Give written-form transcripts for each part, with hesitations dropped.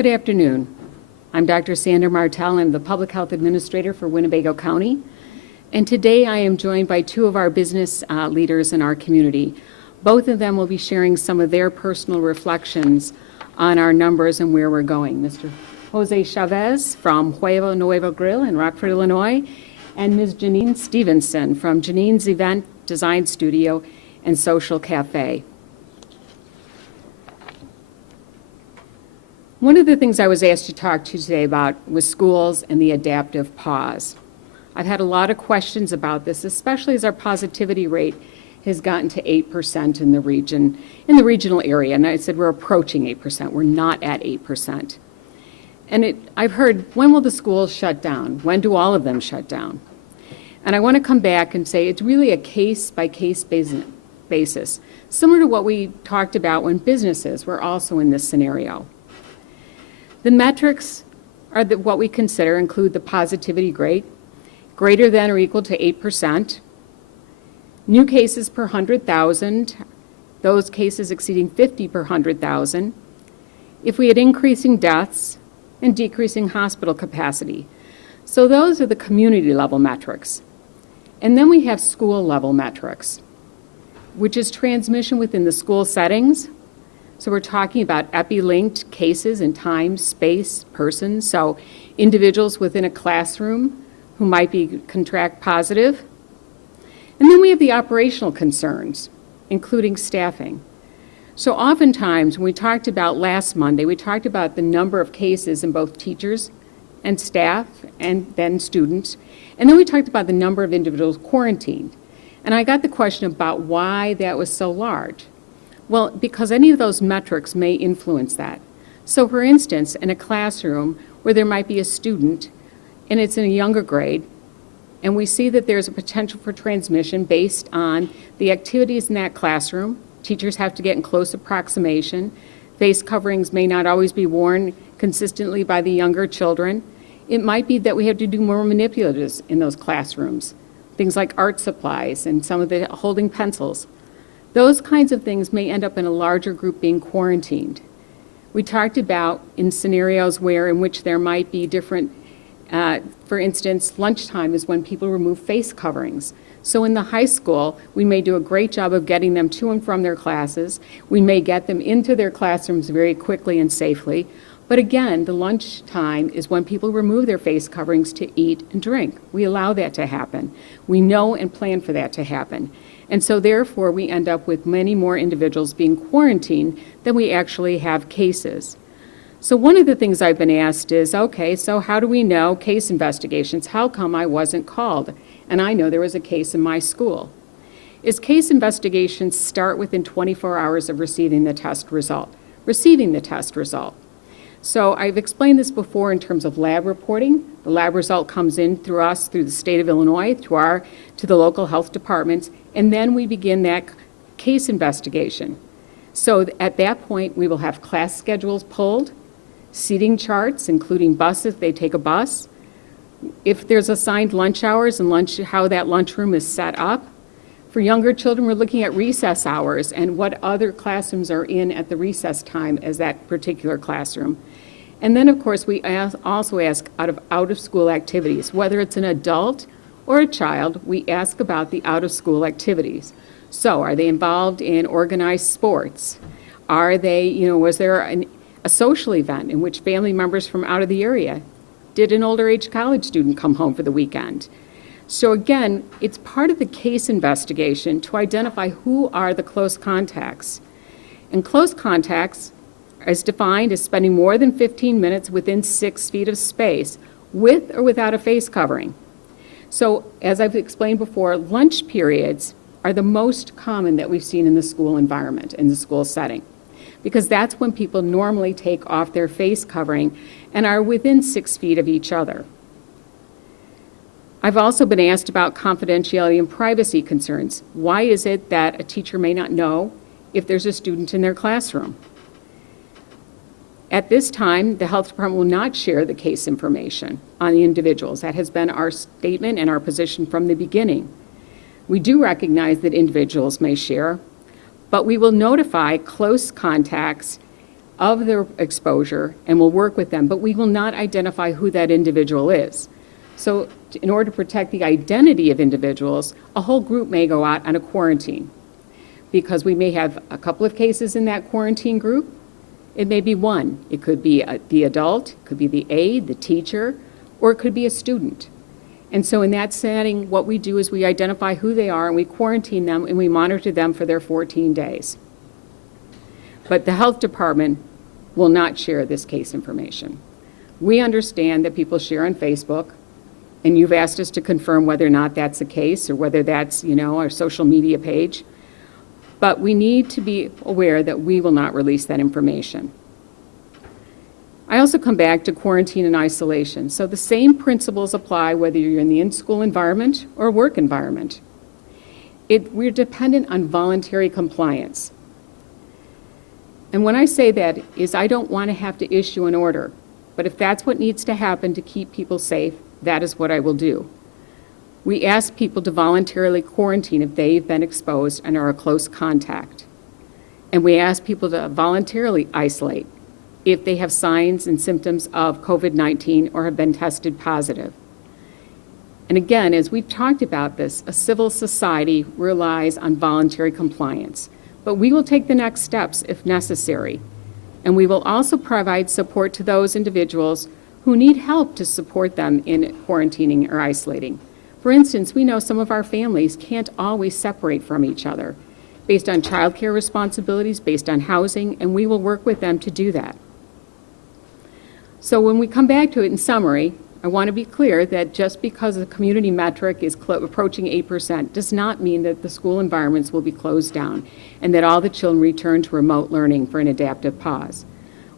Good afternoon. I'm Dr. Sandra Martell. I'm the Public Health Administrator for Winnebago County. And today I am joined by two of our business leaders in our community. Both of them will be sharing some of their personal reflections on our numbers and where we're going. Mr. Jose Chavez from Huevo Nuevo Grill in Rockford, Illinois, and Ms. Janine Stevenson from Janine's Event Design Studio and Social Cafe. One of the things I was asked to talk to you today about was schools and the adaptive pause. I've had a lot of questions about this, especially as our positivity rate has gotten to 8% in the regional area. And I said we're approaching 8%. We're not at 8%. And I've heard, when will the schools shut down? When do all of them shut down? And I want to come back and say it's really a case-by-case basis, similar to what we talked about when businesses were also in this scenario. The metrics are what we consider include the positivity rate, greater than or equal to 8%, new cases per 100,000, those cases exceeding 50 per 100,000, if we had increasing deaths, and decreasing hospital capacity. So those are the community level metrics. And then we have school level metrics, which is transmission within the school settings. So we're talking about epi-linked cases in time, space, persons. So individuals within a classroom who might be contract positive. And then we have the operational concerns, including staffing. So oftentimes, when we talked about last Monday, we talked about the number of cases in both teachers and staff and then students. And then we talked about the number of individuals quarantined. And I got the question about why that was so large. Well, because any of those metrics may influence that. So for instance, in a classroom where there might be a student and it's in a younger grade, and we see that there's a potential for transmission based on the activities in that classroom, teachers have to get in close approximation, face coverings may not always be worn consistently by the younger children. It might be that we have to do more manipulatives in those classrooms, things like art supplies and some of the holding pencils. Those kinds of things may end up in a larger group being quarantined. We talked about in scenarios in which there might be different, for instance, lunchtime is when people remove face coverings. So in the high school, we may do a great job of getting them to and from their classes. We may get them into their classrooms very quickly and safely. But again, the lunchtime is when people remove their face coverings to eat and drink. We allow that to happen. We know and plan for that to happen. And so therefore, we end up with many more individuals being quarantined than we actually have cases. So one of the things I've been asked is, okay, so how do we know case investigations? How come I wasn't called? And I know there was a case in my school. Is case investigations start within 24 hours of receiving the test result? So I've explained this before in terms of lab reporting. The lab result comes in through us, through the state of Illinois, to the local health departments, and then we begin that case investigation. So at that point, we will have class schedules pulled, seating charts, including buses, they take a bus. If there's assigned lunch hours and how that lunchroom is set up. For younger children, we're looking at recess hours and what other classrooms are in at the recess time as that particular classroom. And then, of course, we also ask out-of-school activities. Whether it's an adult or a child, we ask about the out-of-school activities. So are they involved in organized sports? Are they, was there a social event in which family members from out of the area? Did an older age college student come home for the weekend? So again, it's part of the case investigation to identify who are the close contacts. And close contacts is defined as spending more than 15 minutes within 6 feet of space, with or without a face covering. So as I've explained before, lunch periods are the most common that we've seen in the school environment, in the school setting, because that's when people normally take off their face covering and are within 6 feet of each other. I've also been asked about confidentiality and privacy concerns. Why is it that a teacher may not know if there's a student in their classroom? At this time, the health department will not share the case information on the individuals. That has been our statement and our position from the beginning. We do recognize that individuals may share, but we will notify close contacts of their exposure and will work with them, but we will not identify who that individual is. So in order to protect the identity of individuals, a whole group may go out on a quarantine because we may have a couple of cases in that quarantine group. It may be one. It could be the adult, it could be the aide, the teacher, or it could be a student. And so in that setting, what we do is we identify who they are and we quarantine them and we monitor them for their 14 days. But the health department will not share this case information. We understand that people share on Facebook, and you've asked us to confirm whether or not that's the case or whether that's, our social media page. But we need to be aware that we will not release that information. I also come back to quarantine and isolation. So the same principles apply whether you're in the in-school environment or work environment. We're dependent on voluntary compliance. And when I say that is I don't want to have to issue an order, but if that's what needs to happen to keep people safe, that is what I will do. We ask people to voluntarily quarantine if they've been exposed and are a close contact. And we ask people to voluntarily isolate if they have signs and symptoms of COVID-19 or have been tested positive. And again, as we've talked about this, a civil society relies on voluntary compliance. But we will take the next steps if necessary. And we will also provide support to those individuals who need help to support them in quarantining or isolating. For instance, we know some of our families can't always separate from each other based on childcare responsibilities, based on housing, and we will work with them to do that. So when we come back to it in summary, I want to be clear that just because the community metric is approaching 8% does not mean that the school environments will be closed down and that all the children return to remote learning for an adaptive pause.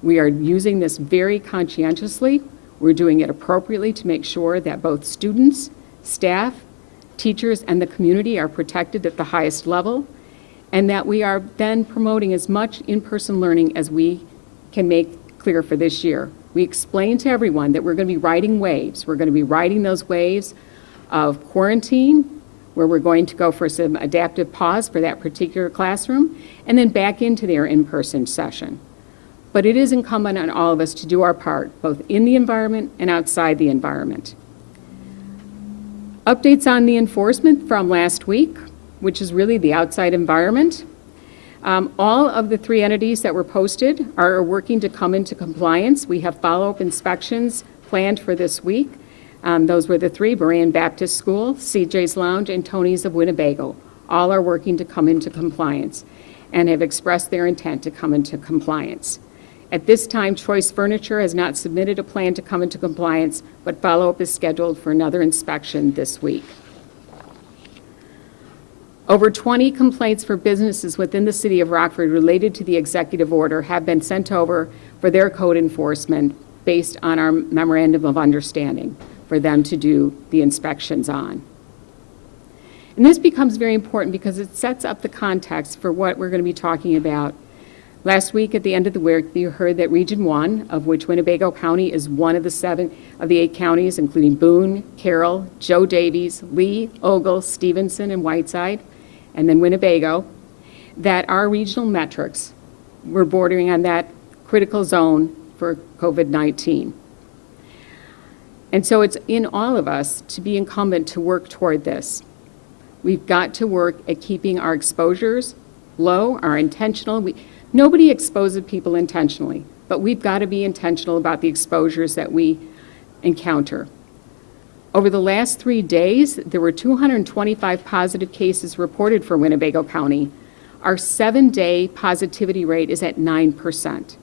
We are using this very conscientiously. We're doing it appropriately to make sure that both students, staff, teachers, and the community are protected at the highest level, and that we are then promoting as much in-person learning as we can make clear for this year. We explained to everyone that we're going to be riding waves. We're going to be riding those waves of quarantine, where we're going to go for some adaptive pause for that particular classroom, and then back into their in-person session. But it is incumbent on all of us to do our part, both in the environment and outside the environment. Updates on the enforcement from last week, which is really the outside environment. All of the 3 entities that were posted are working to come into compliance. We have follow-up inspections planned for this week. Those were the 3, Berean Baptist School, CJ's Lounge, and Tony's of Winnebago. All are working to come into compliance and have expressed their intent to come into compliance. At this time, Choice Furniture has not submitted a plan to come into compliance, but follow-up is scheduled for another inspection this week. Over 20 complaints for businesses within the city of Rockford related to the executive order have been sent over for their code enforcement based on our memorandum of understanding for them to do the inspections on. And this becomes very important because it sets up the context for what we're going to be talking about. Last week at the end of the week, you heard that Region 1, of which Winnebago County is one of the 7 of the 8 counties, including Boone, Carroll, Joe Davies, Lee, Ogle, Stevenson, and Whiteside, and then Winnebago, that our regional metrics were bordering on that critical zone for COVID-19. And so it's in all of us to be incumbent to work toward this. We've got to work at keeping our exposures low, our intentional. Nobody exposes people intentionally, but we've got to be intentional about the exposures that we encounter. Over the last 3 days, there were 225 positive cases reported for Winnebago County. Our 7-day positivity rate is at 9%.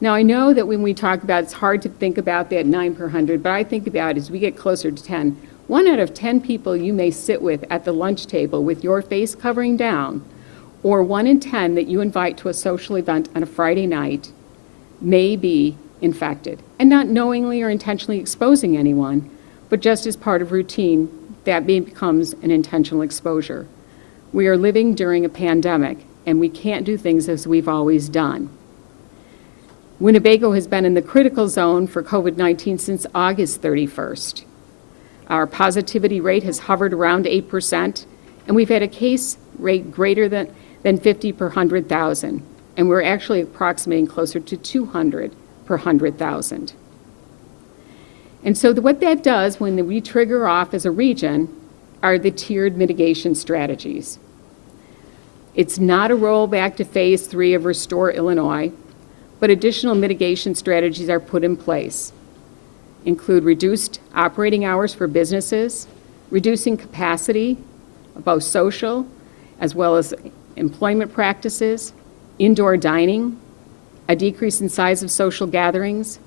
Now, I know that when we talk about it's hard to think about that 9 per 100, but I think about it as we get closer to 10. 1 out of 10 people you may sit with at the lunch table with your face covering down, or 1 in 10 that you invite to a social event on a Friday night may be infected, and not knowingly or intentionally exposing anyone, but just as part of routine, that becomes an intentional exposure. We are living during a pandemic, and we can't do things as we've always done. Winnebago has been in the critical zone for COVID-19 since August 31st. Our positivity rate has hovered around 8%, and we've had a case rate greater than 50 per 100,000. and we're actually approximating closer to 200 per 100,000. And so what that does when we trigger off as a region are the tiered mitigation strategies. It's not a rollback to phase 3 of Restore Illinois, but additional mitigation strategies are put in place. Include reduced operating hours for businesses, reducing capacity of both social as well as employment practices, indoor dining, a decrease in size of social gatherings.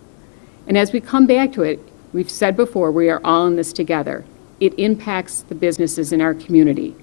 And as we come back to it, we've said before, we are all in this together. It impacts the businesses in our community.